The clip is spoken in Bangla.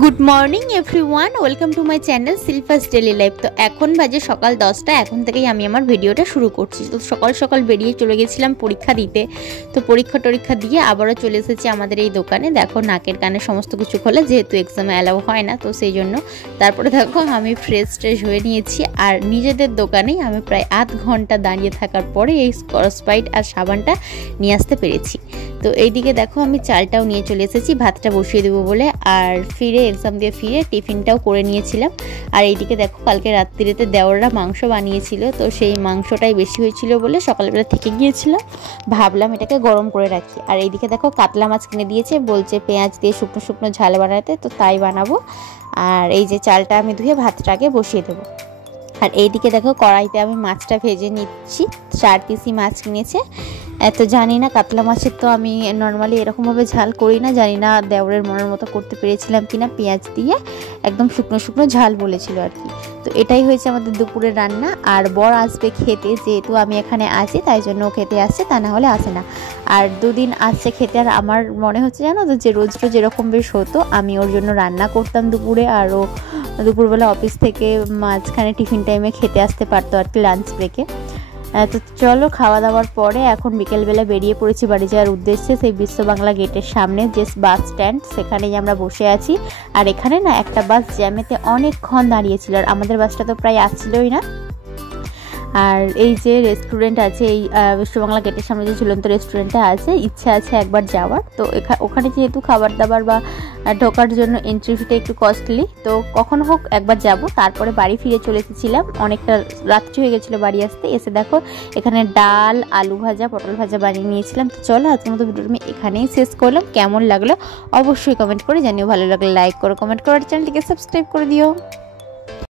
Good morning everyone, welcome to my channel Shilpa's daily life. তো এখন বাজে সকাল 10টা। এখন থেকেই আমি আমার ভিডিওটা শুরু করছি। তো সকাল সকাল বেরিয়ে চলে গেছিলাম পরীক্ষা দিতে। তো পরীক্ষা দিয়ে আবারও চলে এসেছি আমাদের এই দোকানে। দেখো নাকের কানে সমস্ত কিছু খোলা, যেহেতু এক্সামে অ্যালাউ হয় না, তো সেই জন্য। তারপরে দেখো আমি ফ্রেশ হয়ে নিয়েছি। আর নিজেদের দোকানেই আমি প্রায় আধ ঘন্টা দাঁড়িয়ে থাকার পরে এই স্কচব্রাইট আর সাবানটা নিয়ে আসতে পেরেছি। তো এইদিকে দেখো আমি চালটাও নিয়ে চলে এসেছি ভাতটা বসিয়ে দেবো বলে। আর এক্সাম দিয়ে ফিরে টিফিনটাও করে নিয়েছিলাম। আর এইদিকে দেখো কালকে রাত্রিতে দেওররা মাংস বানিয়েছিল, তো সেই মাংসটাই বেশি হয়েছিল বলে সকালবেলা থেকে গিয়েছিলাম, ভাবলাম এটাকে গরম করে রাখি। আর এইদিকে দেখো কাতলা মাছ কিনে দিয়েছে, বলছে পেঁয়াজ দিয়ে শুকনো শুকনো ঝাল বানাতে, তো তাই বানাবো। আর এই যে চালটা আমি ধুয়ে ভাতটাকে বসিয়ে দেবো। আর এইদিকে দেখো কড়াইতে আমি মাছটা ভেজে নিচ্ছি। 4 পিসি মাছ কিনেছে। তো জানি না কাতলা মাছের তো আমি নর্মালি এরকমভাবে ঝাল করি না, জানি না দেওরের মনের মতো করতে পেরেছিলাম কিনা। পেঁয়াজ দিয়ে একদম শুকনো শুকনো ঝাল বলেছিল আর কি। তো এটাই হয়েছে আমাদের দুপুরের রান্না। আর বর আসবে খেতে, যেহেতু আমি এখানে আছি তাই জন্য ও খেতে আসছে, তা না হলে আসে না। আর দুদিন আসছে খেতে। আর আমার মনে হচ্ছে জানো তো যে রোজ রোজ এরকম বেশ হতো, আমি ওর জন্য রান্না করতাম দুপুরে, আর ও দুপুরবেলা অফিস থেকে মাঝখানে টিফিন টাইমে খেতে আসতে পারতো আর কি, লাঞ্চ ব্রেকে। তো চলো খাওয়া দাওয়ার পরে এখন বিকেলবেলা বেরিয়ে পড়েছি বাড়ি যাওয়ার উদ্দেশ্যে। সেই বিশ্ব বাংলা গেটের সামনে যে বাস স্ট্যান্ড, সেখানেই আমরা বসে আছি। আর এখানে না একটা বাস জ্যামেতে অনেকক্ষণ দাঁড়িয়েছিল, আর আমাদের বাসটা তো প্রায় আসছিলই না। আর এই যে রেস্টুরেন্ট আছে, এই বিশ্ববাংলা গেটের সামনে যে ঝুলন্ত রেস্টুরেন্টটা আছে, ইচ্ছা আছে একবার যাওয়ার। তো ওখানে যেহেতু খাবার দাবার বা ঢোকার জন্য এন্ট্রি ফিটা একটু কস্টলি, তো কখনো হোক একবার যাব। তারপরে বাড়ি ফিরে চলে এসেছিলাম, অনেকটা রাত্রি হয়ে গেছিলো বাড়ি আসতে। এসে দেখো এখানে ডাল, আলু ভাজা, পটল ভাজা বানিয়ে নিয়েছিলাম। তো চলো আজকের মতো ভিডিওটা আমি এখানেই শেষ করলাম। কেমন লাগলো অবশ্যই কমেন্ট করে জানিও, ভালো লাগলে লাইক করো, কমেন্ট করো, আর চ্যানেলটিকে সাবস্ক্রাইব করে দিও।